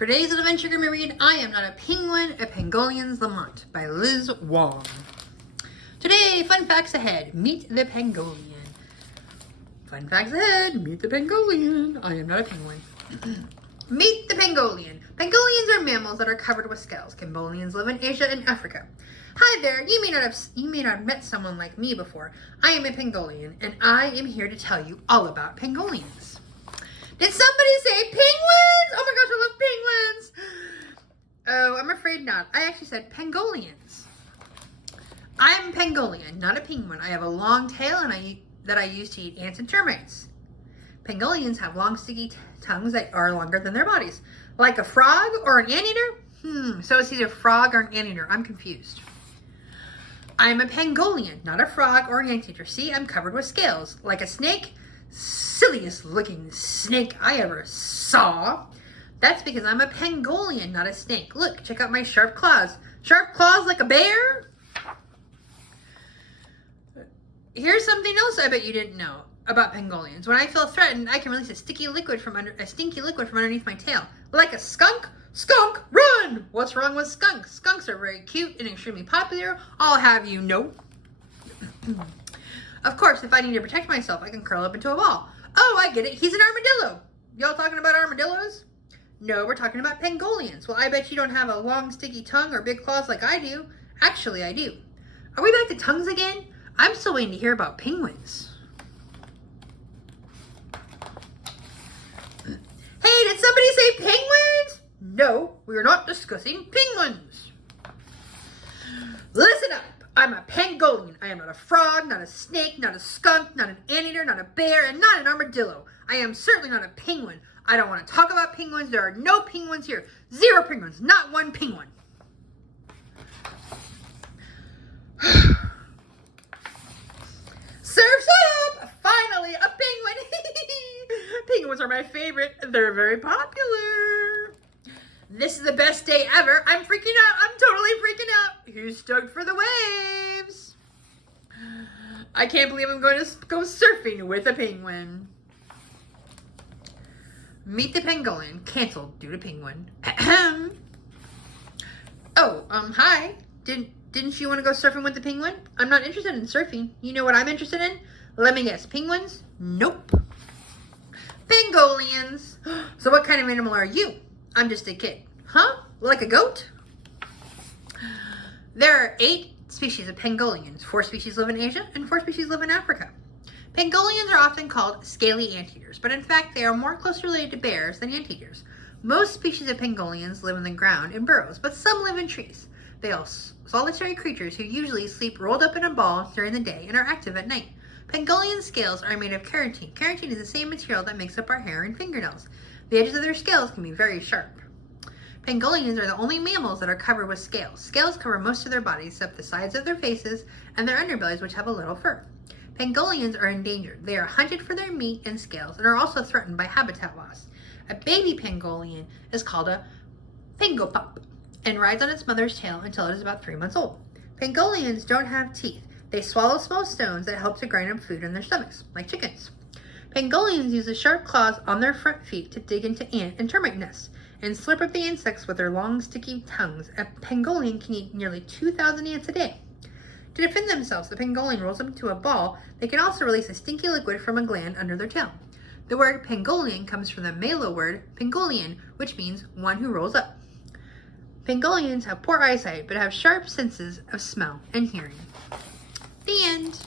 For today's adventure we're going to read I Am Not a Penguin, a Pangolin's Lament by Liz Wong. Today, fun facts ahead. Meet the pangolin. Fun facts ahead. Meet the pangolin. I am not a penguin. Meet the pangolin. Pangolins are mammals that are covered with scales. Pangolins live in Asia and Africa. Hi there. You may not have met someone like me before. I am a pangolin, and I am here to tell you all about pangolins. Did somebody say penguins? Oh my gosh, I love penguins. Oh, I'm afraid not. I actually said pangolins. I'm a pangolin, not a penguin. I have a long tail that I use to eat ants and termites. Pangolins have long sticky tongues that are longer than their bodies. Like a frog or an anteater? So it's either a frog or an anteater. I'm confused. I'm a pangolin, not a frog or an anteater. See, I'm covered with scales. Like a snake? Silliest looking snake I ever saw. That's because I'm a pangolin, not a snake. Look, check out my sharp claws. Sharp claws like a bear? Here's something else I bet you didn't know about pangolins. When I feel threatened, I can release a stinky liquid from underneath my tail. Like a skunk? Skunk, run! What's wrong with skunks? Skunks are very cute and extremely popular. I'll have you know. Of course, if I need to protect myself, I can curl up into a ball. Oh, I get it. He's an armadillo. Y'all talking about armadillos? No, we're talking about pangolins. Well, I bet you don't have a long, sticky tongue or big claws like I do. Actually, I do. Are we back to tongues again? I'm still waiting to hear about penguins. Hey, did somebody say penguins? No, we are not discussing penguins. Listen up. I'm a pangolin. I am not a frog, not a snake, not a skunk, not an anteater, not a bear, and not an armadillo. I am certainly not a penguin. I don't want to talk about penguins. There are no penguins here. 0 penguins. Not one penguin. Surf's up! Finally, a penguin. Penguins are my favorite. They're very popular. This is the best day ever. I'm freaking out. I'm totally freaking out. Who's stoked for the waves? I can't believe I'm going to go surfing with a penguin. Meet the pangolin. Canceled due to penguin. Oh, hi. Didn't you want to go surfing with the penguin? I'm not interested in surfing. You know what I'm interested in? Let me guess. Penguins? Nope. Pangolins. So what kind of animal are you? I'm just a kid. Huh? Like a goat? There are 8 species of pangolins. 4 species live in Asia and 4 species live in Africa. Pangolins are often called scaly anteaters, but in fact they are more closely related to bears than anteaters. Most species of pangolins live in the ground in burrows, but some live in trees. They are solitary creatures who usually sleep rolled up in a ball during the day and are active at night. Pangolin scales are made of keratin. Keratin is the same material that makes up our hair and fingernails. The edges of their scales can be very sharp. Pangolins are the only mammals that are covered with scales. Scales cover most of their bodies except the sides of their faces and their underbellies, which have a little fur. Pangolins are endangered. They are hunted for their meat and scales and are also threatened by habitat loss. A baby pangolin is called a pangopup and rides on its mother's tail until it is about 3 months old. Pangolins don't have teeth. They swallow small stones that help to grind up food in their stomachs, like chickens. Pangolins use the sharp claws on their front feet to dig into ant and termite nests and slurp up the insects with their long, sticky tongues. A pangolin can eat nearly 2,000 ants a day. To defend themselves, the pangolin rolls up into a ball. They can also release a stinky liquid from a gland under their tail. The word pangolin comes from the Malo word pangolian, which means one who rolls up. Pangolins have poor eyesight, but have sharp senses of smell and hearing. The end.